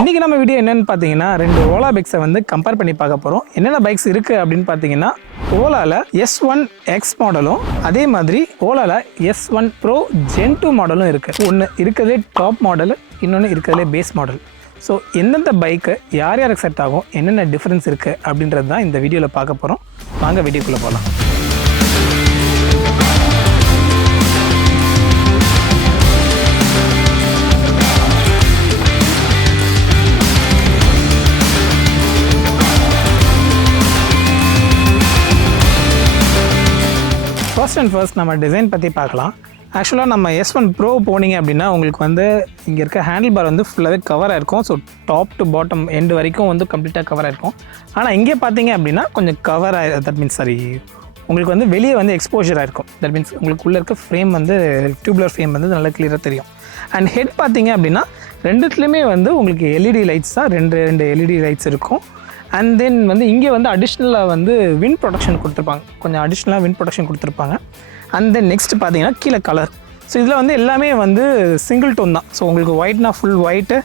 இன்றைக்கி நம்ம வீடியோ என்னென்னு பார்த்தீங்கன்னா 2 ஓலா பைக்ஸை வந்து கம்பேர் பண்ணி பார்க்க போகிறோம். என்னென்ன பைக்ஸ் இருக்குது அப்படின்னு பார்த்தீங்கன்னா ஓலாவில் S1 X மாடலும் அதே மாதிரி ஓலாவில் S1 Pro Gen 2 மாடலும் இருக்குது. ஒன்று இருக்கிறதே டாப் மாடலு, இன்னொன்று இருக்கிறதே பேஸ் மாடல். ஸோ எந்தெந்த பைக்கு யார் யாருக்கு செட் ஆகும், என்னென்ன டிஃப்ரென்ஸ் இருக்குது அப்படின்றது தான் இந்த வீடியோவில் பார்க்க போகிறோம். வாங்க வீடியோக்குள்ளே போகலாம். ஃபர்ஸ்ட் நம்ம டிசைன் பற்றி பார்க்கலாம். ஆக்சுவலாக நம்ம S1 Pro போனீங்க அப்படின்னா உங்களுக்கு வந்து இங்கே இருக்க ஹேண்டில் பார் வந்து ஃபுல்லாகவே கவராக இருக்கும். So top to bottom end வரைக்கும் வந்து கம்ப்ளீட்டாக கவராக இருக்கும். ஆனால் இங்கே பார்த்தீங்க அப்படின்னா கொஞ்சம் கவராக, தட் மீன்ஸ் உங்களுக்கு வந்து வெளியே வந்து எக்ஸ்போஷராக இருக்கும். தட் மீன்ஸ் உங்களுக்கு உள்ளே இருக்க ஃப்ரேம் வந்து டியூப்லர் ஃப்ரேம் வந்து நல்லா கிளியராக தெரியும். அண்ட் ஹெட் பார்த்தீங்க அப்படின்னா ரெண்டுத்துலேயுமே வந்து உங்களுக்கு எல்இடி லைட்ஸ் தான், ரெண்டு எல்இடி லைட்ஸ் இருக்கும். அண்ட் தென் வந்து இங்கே வந்து அடிஷ்னலாக வந்து விண்ட் ப்ரொடெக்ஷன் கொடுத்துருப்பாங்க, கொஞ்சம் அடிஷ்னலாக விண்ட் ப்ரொடெக்ஷன் கொடுத்துருப்பாங்க. அண்ட் தென் நெக்ஸ்ட் பார்த்தீங்கன்னா கீழே கலர். ஸோ இதில் வந்து எல்லாமே வந்து சிங்கிள் டோன் தான். ஸோ உங்களுக்கு ஒயிட்னா ஃபுல் ஒயிட்டு,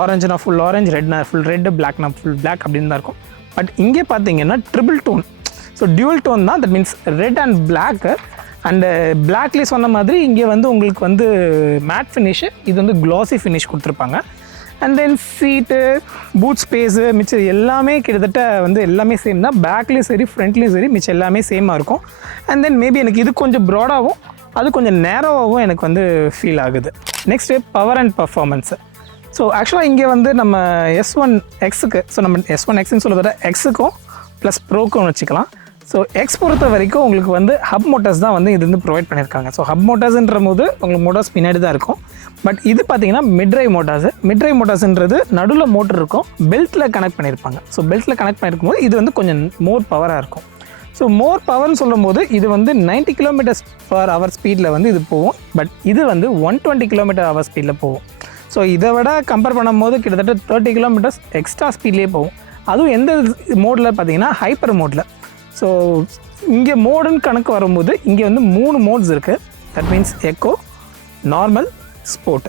ஆரஞ்சுனா ஃபுல் ஆரஞ்சு, ரெட்னா ஃபுல் ரெட்டு, பிளாக்னா ஃபுல் பிளாக் அப்படின்னு தான் இருக்கும். பட் இங்கே பார்த்தீங்கன்னா triple tone, so dual tone தான். That means red and black. And பிளாக்லேயே சொன்ன மாதிரி இங்கே வந்து உங்களுக்கு வந்து மேட் ஃபினிஷு, இது வந்து க்ளாஸி ஃபினிஷ் கொடுத்துருப்பாங்க. And then seat, boot space, மிச்சம் எல்லாமே கிட்டத்தட்ட வந்து எல்லாமே சேம் தான். பேக்லேயும் சரி ஃப்ரண்ட்லேயும் சரி மிச்சம் எல்லாமே சேமாக இருக்கும். அண்ட் தென் மேபி எனக்கு இது கொஞ்சம் ப்ராடாகவும் அது கொஞ்சம் நேரோவாகவும் எனக்கு வந்து ஃபீல் ஆகுது. Next power and performance. So ஆக்சுவலாக இங்கே வந்து நம்ம S1 Xக்கு, ஸோ நம்ம S1 Xன்னு சொல்கிறத Xக்கும் ப்ளஸ் ப்ரோக்கும் வச்சுக்கலாம். ஸோ X பொறுத்த வரைக்கும் உங்களுக்கு வந்து ஹப் மோட்டார்ஸ் தான் வந்து இது வந்து ப்ரொவைட் பண்ணியிருக்காங்க. ஸோ ஹப் மோட்டார்ஸ்ன்ற போது உங்களுக்கு மோட்டார்ஸ் பின்னாடி தான் இருக்கும். பட் இது பார்த்தீங்கன்னா மிட்ரைவ் மோட்டார்ஸ்ன்றது நடுவில் மோட்டர் இருக்கும், பெல்ட்டில் கனெக்ட் பண்ணியிருப்பாங்க. ஸோ பெல்ட்டில் கனெக்ட் பண்ணியிருக்கும் போது இது வந்து கொஞ்சம் மோர் பவராக இருக்கும். ஸோ மோர் பவர்னு சொல்லும் போது இது வந்து 90 km/h ஸ்பீடில் வந்து இது போகும். பட் இது வந்து 120 km/h ஸ்பீடில் போகும். ஸோ இதை விட கம்பேர் பண்ணும்போது கிட்டத்தட்ட 30 km எக்ஸ்ட்ரா ஸ்பீட்லேயே போகும். அதுவும் எந்த மோடில் பார்த்தீங்கன்னா ஹைப்பர் மோடில். ஸோ இங்கே மோடுன்னு கணக்கு வரும்போது இங்கே வந்து 3 மோட்ஸ் இருக்குது. That means echo, normal, sport.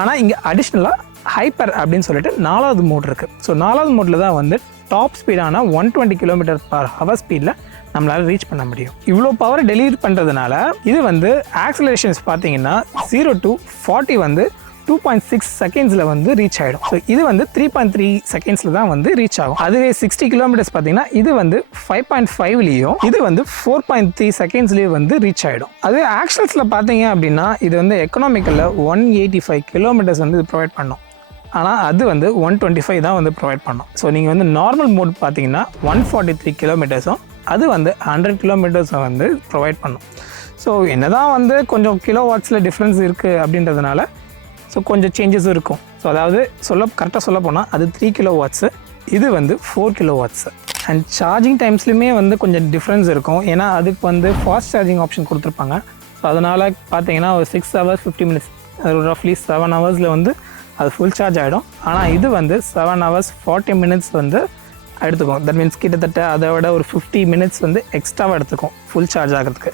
ஆனால் இங்கே அடிஷ்னலாக ஹைப்பர் அப்படின்னு சொல்லிட்டு 4வது மோட் இருக்குது. ஸோ 4வது மோட்டில் தான் வந்து டாப் ஸ்பீடான 120 km/h ஸ்பீடில் நம்மளால் ரீச் பண்ண முடியும். இவ்வளோ பவர் டெலிவரி பண்ணுறதுனால இது வந்து ஆக்சலரேஷன்ஸ் பார்த்தீங்கன்னா 0 to 40 வந்து 2.6 செகண்ட்ஸில் வந்து ரீச் ஆகிடும். ஸோ இது வந்து 3.3 செகண்ட்ஸில் தான் வந்து ரீச் ஆகும். அதுவே 60 km பார்த்தீங்கன்னா இது வந்து 5.5லேயும் இது வந்து 4.3 செகண்ட்ஸ்லேயும் வந்து ரீச் ஆகிடும். அதுவே ஆக்ஷன்ஸில் பார்த்தீங்க அப்படின்னா இது வந்து எக்கனாமிக்கலில் 185 km வந்து இது ப்ரொவைட் பண்ணும். ஆனால் அது வந்து 125 தான் வந்து ப்ரொவைட் பண்ணும். ஸோ நீங்கள் வந்து நார்மல் மோட் பார்த்தீங்கன்னா 143 km அது வந்து 100 km வந்து ப்ரொவைட் பண்ணும். ஸோ என்ன தான் வந்து கொஞ்சம் கிலோ வாட்ஸில் டிஃப்ரென்ஸ் இருக்குது அப்படின்றதுனால ஸோ கொஞ்சம் சேஞ்சஸும் இருக்கும். ஸோ அதாவது கரெக்டாக சொல்ல போனால் அது 3 kW, இது வந்து 4 kW. அண்ட் சார்ஜிங் டைம்ஸ்லையுமே வந்து கொஞ்சம் டிஃப்ரென்ஸ் இருக்கும். ஏன்னா அதுக்கு வந்து ஃபாஸ்ட் சார்ஜிங் ஆப்ஷன் கொடுத்துருப்பாங்க. ஸோ அதனால் பார்த்தீங்கன்னா ஒரு 6 hours 50 minutes, ரஃப்லி 7 hours வந்து அது ஃபுல் சார்ஜ் ஆகிடும். ஆனால் இது வந்து 7 hours 40 minutes வந்து எடுத்துக்கும். தட் மீன்ஸ் கிட்டத்தட்ட அதை விட ஒரு 50 minutes வந்து எக்ஸ்ட்ராவாக எடுத்துக்கும் ஃபுல் சார்ஜ் ஆகிறதுக்கு.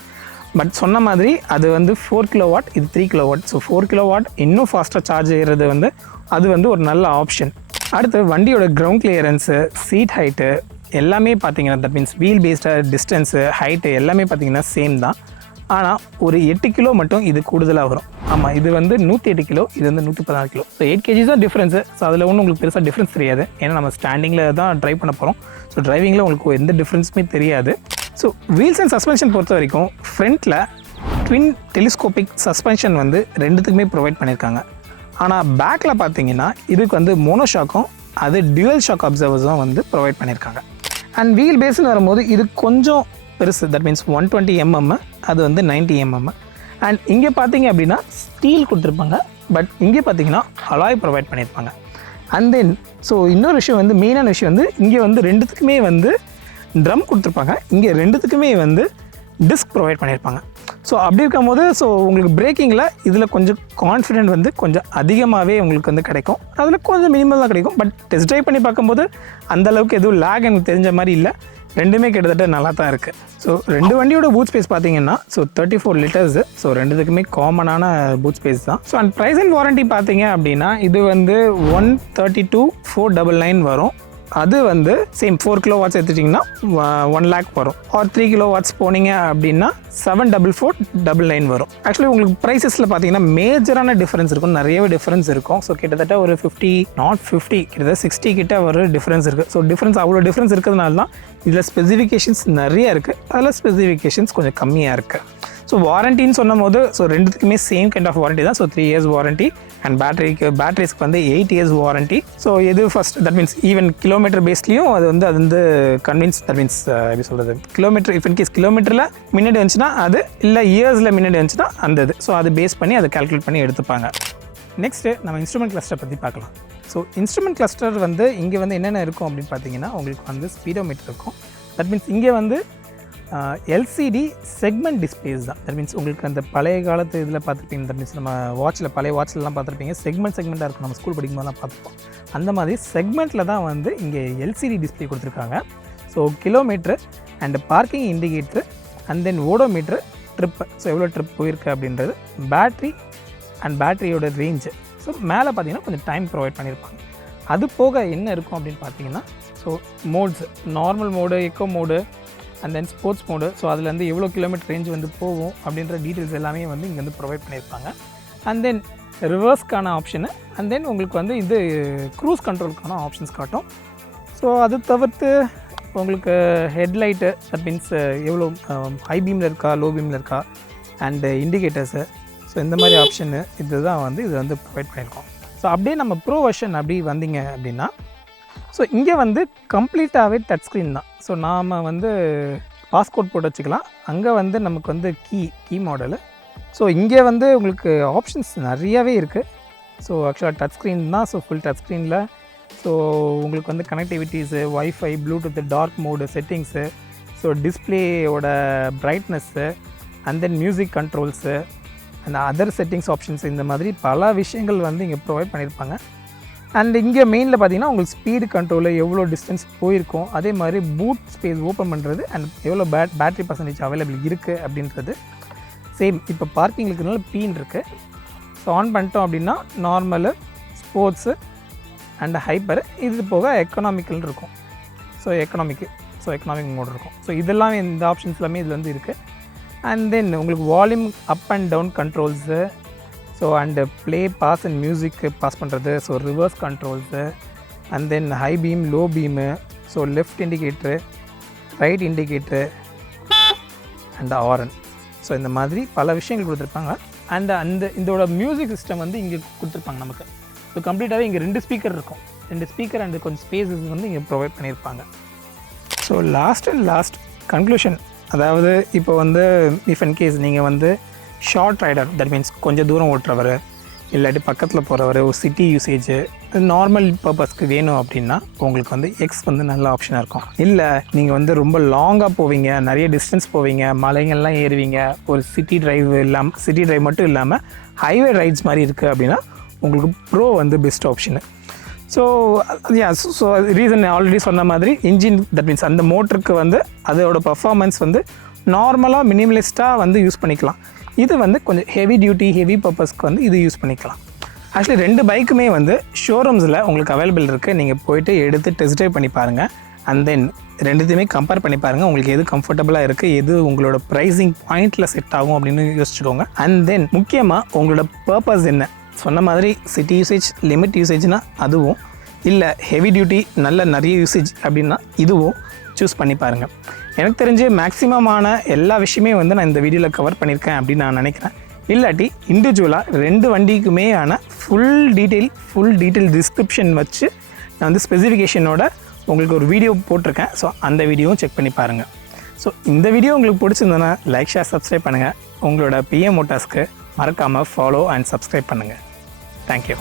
பட் சொன்ன மாதிரி அது வந்து 4 kW, இது 3 kW. ஸோ 4 kW இன்னும் ஃபாஸ்ட்டாக சார்ஜ் செய்கிறது வந்து அது வந்து ஒரு நல்ல ஆப்ஷன். அடுத்து வண்டியோட கிரவுண்ட் கிளியரன்ஸு, சீட் ஹைட்டு எல்லாமே பார்த்தீங்கன்னா தட் மீன்ஸ் வீல் பேஸ்டாக டிஸ்டன்ஸு, ஹைட்டு எல்லாமே பார்த்தீங்கன்னா சேம் தான். ஆனால் ஒரு 8 கிலோ மட்டும் இது கூடுதலாக வரும். ஆமாம், இது வந்து 108 கிலோ, இது வந்து 114 கிலோ. ஸோ 8 kg தான் டிஃப்ரென்ஸு. ஸோ அதில் ஒன்றும் உங்களுக்கு பெருசாக டிஃப்ரென்ஸ் தெரியாது. ஏன்னா நம்ம ஸ்டாண்டிங்கில் தான் ட்ரைவ் பண்ண போகிறோம். ஸோ டிரைவிங்கில் உங்களுக்கு எந்த டிஃப்ரென்ஸுமே தெரியாது. ஸோ வீல்ஸ் அண்ட் சஸ்பென்ஷன் பொறுத்த வரைக்கும் ஃப்ரண்ட்டில் ட்வின் டெலிஸ்கோபிக் சஸ்பென்ஷன் வந்து ரெண்டுத்துக்குமே ப்ரொவைட் பண்ணியிருக்காங்க. ஆனால் பேக்கில் பார்த்தீங்கன்னா இதுக்கு வந்து மோனோஷாக்கும் அது டியூவல் ஷாக் அப்சர்வர்ஸும் வந்து ப்ரொவைட் பண்ணியிருக்காங்க. அண்ட் வீல் பேஸ்னு வரும்போது இது கொஞ்சம் பெருசு. தட் மீன்ஸ் 120 mm, அது வந்து 90 mm. அண்ட் இங்கே பார்த்தீங்க அப்படின்னா ஸ்டீல் கொடுத்துருப்பாங்க. பட் இங்கே பார்த்தீங்கன்னா அலாய் ப்ரொவைட் பண்ணியிருப்பாங்க. அண்ட் தென் ஸோ இன்னொரு விஷயம் வந்து மெயினான விஷயம் வந்து இங்கே வந்து ரெண்டுத்துக்குமே வந்து ட்ரம் கொடுத்துருப்பாங்க. இங்கே ரெண்டுத்துக்குமே வந்து டிஸ்க் ப்ரொவைட் பண்ணியிருப்பாங்க. ஸோ அப்படி இருக்கும்போது ஸோ உங்களுக்கு பிரேக்கிங்கில் இதில் கொஞ்சம் கான்ஃபிடென்ட் வந்து கொஞ்சம் அதிகமாகவே உங்களுக்கு வந்து கிடைக்கும். அதில் கொஞ்சம் மினிமல் தான் கிடைக்கும். பட் டெஸ்ட் ட்ரைவ் பண்ணி பார்க்கும்போது அந்தளவுக்கு எதுவும் லேக் எனக்கு தெரிஞ்ச மாதிரி இல்லை. ரெண்டுமே கிட்டத்தட்ட நல்லா தான் இருக்குது. ஸோ ரெண்டு வண்டியோட பூட் ஸ்பேஸ் பார்த்தீங்கன்னா 34 லிட்டர்ஸ். ஸோ ரெண்டுத்துக்குமே காமனான பூட் ஸ்பேஸ் தான். So and price and warranty பார்த்தீங்க அப்படின்னா இது வந்து 132,499 வரும். அது வந்து சேம் 4 கிலோவாட்ஸ் எடுத்துட்டிங்கன்னா 1 lakh வரும். ஆர் 3 கிலோவாட்ஸ் போனீங்க அப்படின்னா 744,999 வரும். ஆக்சுவலி உங்களுக்கு ப்ரைஸஸில் பார்த்தீங்கன்னா மேஜரான டிஃப்ரென்ஸ் இருக்கும், நிறையவே டிஃப்ரென்ஸ் இருக்கும். ஸோ கிட்டத்தட்ட ஒரு 50 கிட்டத்தட்ட 60 கிட்ட ஒரு டிஃப்ரென்ஸ் இருக்குது. ஸோ டிஃப்ரென்ஸ் அவ்வளோ டிஃப்ரென்ஸ் இருக்கிறதுனால தான் இதில் ஸ்பெசிஃபிகேஷன்ஸ் நிறைய இருக்குது, அதில் ஸ்பெசிஃபிகேஷன்ஸ் கொஞ்சம் கம்மியாக இருக்குது. ஸோ வாரண்டின்னு சொன்னும் போது ரெண்டுத்துக்குமே சேம் கைண்ட் ஆஃப் வாரண்ட்டி தான். 3 years வாரண்ட்டி அண்ட் பேட்டரிஸ்க்கு வந்து 8 years வாரண்ட்டி. ஸோ எது first that means even kilometre பேஸ்லேயும் அது வந்து கன்வின்ஸ் தட் மீன்ஸ் எப்படி சொல்கிறது, கிலோமீட்டர் இஃப் இன்கேஸ் கிலோமீட்டரில் முன்னாடி வந்துச்சுன்னா அது, இல்லை இயர்ஸில் முன்னாடி வந்துச்சுன்னா அந்த இது. ஸோ அதை பேஸ் பண்ணி அதை கால்குலேட் பண்ணி எடுத்துப்பாங்க. நெக்ஸ்ட்டு நம்ம இன்ஸ்ட்ருமெண்ட் கிளஸ்டர் பற்றி பார்க்கலாம். ஸோ இன்ஸ்ட்ருமெண்ட் கிளஸ்டர் வந்து இங்கே வந்து என்னென்ன இருக்கும் அப்படின்னு பார்த்தீங்கன்னா உங்களுக்கு வந்து ஸ்பீடோமீட்டர் இருக்கும். தட் மீன்ஸ் இங்கே வந்து எல்சிடி செக்மெண்ட் டிஸ்பிளேஸ் தான். தட் மீன்ஸ் உங்களுக்கு அந்த பழைய காலத்து இதில் பார்த்துருப்பீங்க, தட் மீன்ஸ் நம்ம பழைய வாட்ச்லலாம் பார்த்துருப்பீங்க, செக்மெண்ட்டாக இருக்கும். நம்ம ஸ்கூல் படிக்கும்போதெல்லாம் பார்த்துருப்போம். அந்த மாதிரி செக்மெண்ட்டில் தான் வந்து இங்கே எல்சிடி டிஸ்பிளே கொடுத்துருக்காங்க. So kilometre and parking indicator and then odometer, trip, so எவ்வளோ ட்ரிப் போயிருக்கு அப்படின்றது, பேட்ரி அண்ட் பேட்டரியோட ரேஞ்சு. ஸோ மேலே பார்த்தீங்கன்னா கொஞ்சம் டைம் ப்ரொவைட் பண்ணியிருப்பாங்க. அது போக என்ன இருக்கும் அப்படின்னு பார்த்தீங்கன்னா modes, normal mode, echo mode and then sports mode. So அதில் வந்து எவ்வளோ கிலோமீட்டர் ரேஞ்ச் வந்து போகும் அப்படின்ற டீட்டெயில்ஸ் எல்லாமே வந்து இங்கே வந்து ப்ரொவைட் பண்ணியிருப்பாங்க. அண்ட் தென் ரிவர்ஸ்க்கான ஆப்ஷனு அண்ட் தென் உங்களுக்கு வந்து இது க்ரூஸ் கண்ட்ரோலுக்கான ஆப்ஷன்ஸ் காட்டும். ஸோ அது தவிர்த்து உங்களுக்கு ஹெட்லைட்டு, தட் மீன்ஸ் எவ்வளோ ஹை பீமில் இருக்கா, லோ பீமில் இருக்கா, அண்டு இண்டிகேட்டர்ஸு. ஸோ இந்த மாதிரி ஆப்ஷனு இது வந்து ப்ரொவைட் பண்ணியிருக்கோம். ஸோ அப்படியே நம்ம ப்ரோ வெர்ஷன் அப்படி வந்தீங்க அப்படின்னா ஸோ இங்கே வந்து கம்ப்ளீட்டாகவே டச் ஸ்க்ரீன் தான். ஸோ நாம் வந்து பாஸ்கோட் போட்டு வச்சுக்கலாம். அங்கே வந்து நமக்கு வந்து கீ மாடலு. ஸோ இங்கே வந்து உங்களுக்கு ஆப்ஷன்ஸ் நிறையாவே இருக்குது. ஸோ ஆக்சுவலாக டச் ஸ்க்ரீன் தான். ஸோ ஃபுல் டச் ஸ்க்ரீனில் ஸோ உங்களுக்கு வந்து connectivities, wifi, bluetooth, dark mode settings, so டிஸ்பிளேயோட brightness and then music controls and other settings options, இந்த மாதிரி பல விஷயங்கள் வந்து இங்கே ப்ரொவைட் பண்ணியிருப்பாங்க. அண்ட் இங்கே மெயினில் பார்த்தீங்கன்னா உங்களுக்கு ஸ்பீடு கண்ட்ரோலு, எவ்வளோ டிஸ்டன்ஸ் போயிருக்கும், அதே மாதிரி பூட் ஸ்பேஸ் ஓப்பன் பண்ணுறது அண்ட் எவ்வளோ பேட்டரி பர்சன்டேஜ் அவைலபிள் இருக்குது அப்படின்றது சேம். இப்போ பார்க்கிங் இருக்கிறதுனால பீன் இருக்குது. ஸோ ஆன் பண்ணிட்டோம் அப்படின்னா நார்மலு, ஸ்போர்ட்ஸு அண்ட் ஹைப்பர், இது போக எக்கனாமிக்கல் இருக்கும். ஸோ எக்கனாமிக் மோட் இருக்கும். ஸோ இதெல்லாம் இந்த ஆப்ஷன்ஸ் எல்லாமே இதில் வந்து இருக்குது. அண்ட் தென் உங்களுக்கு volume up and down controls, so and play, pause and music pause பண்ணுறது, so reverse controls and then high beam, low beam, so left indicator, right indicator and horn. So இந்த மாதிரி பல விஷயங்கள் கொடுத்துருப்பாங்க. And இதோட music system வந்து இங்கே கொடுத்துருப்பாங்க நமக்கு. ஸோ கம்ப்ளீட்டாகவே இங்கே 2 ஸ்பீக்கர் இருக்கும். 2 ஸ்பீக்கர் அண்ட் கொஞ்சம் ஸ்பேஸஸ் வந்து இங்கே ப்ரொவைட் பண்ணியிருப்பாங்க. ஸோ லாஸ்ட் கன்க்ளூஷன், அதாவது இப்போ வந்து இஃப் இன் கேஸ் நீங்கள் வந்து ஷார்ட் ரைடர், தட் மீன்ஸ் கொஞ்சம் தூரம் ஓட்டுறவர், இல்லாட்டி பக்கத்தில் போகிறவர், ஒரு சிட்டி யூசேஜு, நார்மல் பர்பஸ்க்கு வேணும் அப்படின்னா உங்களுக்கு வந்து எக்ஸ் வந்து நல்ல ஆப்ஷனாக இருக்கும். இல்லை நீங்கள் வந்து ரொம்ப லாங்காக போவீங்க, நிறைய டிஸ்டன்ஸ் போவீங்க, மலைங்கள்லாம் ஏறுவீங்க, ஒரு சிட்டி டிரைவ் மட்டும் இல்லாமல் ஹைவே ரைட்ஸ் மாதிரி இருக்குது அப்படின்னா உங்களுக்கு ப்ரோ வந்து best option. So reason already சொன்ன மாதிரி இன்ஜின், தட் மீன்ஸ் அந்த மோட்டருக்கு வந்து அதோட பர்ஃபார்மன்ஸ் வந்து நார்மலாக மினிமலிஸ்ட்டாக வந்து யூஸ் பண்ணிக்கலாம். இது வந்து கொஞ்சம் ஹெவி பர்பஸ்க்கு வந்து இது யூஸ் பண்ணிக்கலாம். ஆக்சுவலி 2 பைக்குமே வந்து ஷோரூம்ஸில் உங்களுக்கு அவைலபிள் இருக்குது. நீங்கள் போய்ட்டு எடுத்து டெஸ்ட் ட்ரைவ் பண்ணி பாருங்கள். அண்ட் தென் ரெண்டுத்தையுமே கம்பேர் பண்ணி பாருங்கள். உங்களுக்கு எது கம்ஃபர்டபுளாக இருக்குது, எது உங்களோட ப்ரைஸிங் பாயிண்டில் செட் ஆகும் அப்படின்னு யோசிச்சுக்கோங்க. அண்ட் தென் முக்கியமாக உங்களோட பர்பஸ் என்ன, சொன்ன மாதிரி சிட்டி யூசேஜ், லிமிட் யூசேஜ்னால் அதுவும், இல்லை ஹெவி டியூட்டி நிறைய யூசேஜ் அப்படின்னா இதுவும் சூஸ் பண்ணி பாருங்கள். எனக்கு தெரிஞ்சு மேக்ஸிமமான எல்லா விஷயமே வந்து நான் இந்த வீடியோவில் கவர் பண்ணியிருக்கேன் அப்படின்னு நான் நினைக்கிறேன். இல்லாட்டி இண்டிவிஜுவலாக 2 வண்டிக்குமே ஃபுல் டீட்டெயில் டிஸ்கிரிப்ஷன் வச்சு நான் வந்து ஸ்பெசிஃபிகேஷனோட உங்களுக்கு ஒரு வீடியோ போட்டிருக்கேன். ஸோ அந்த வீடியோவும் செக் பண்ணி பாருங்கள். ஸோ இந்த வீடியோ உங்களுக்கு பிடிச்சிருந்ததுன்னா லைக், ஷேர், சப்ஸ்கிரைப் பண்ணுங்கள். உங்களோட பிஎம் மோட்டார்ஸ்க்கு மறக்காமல் ஃபாலோ அண்ட் சப்ஸ்கிரைப் பண்ணுங்கள். தேங்க்யூ.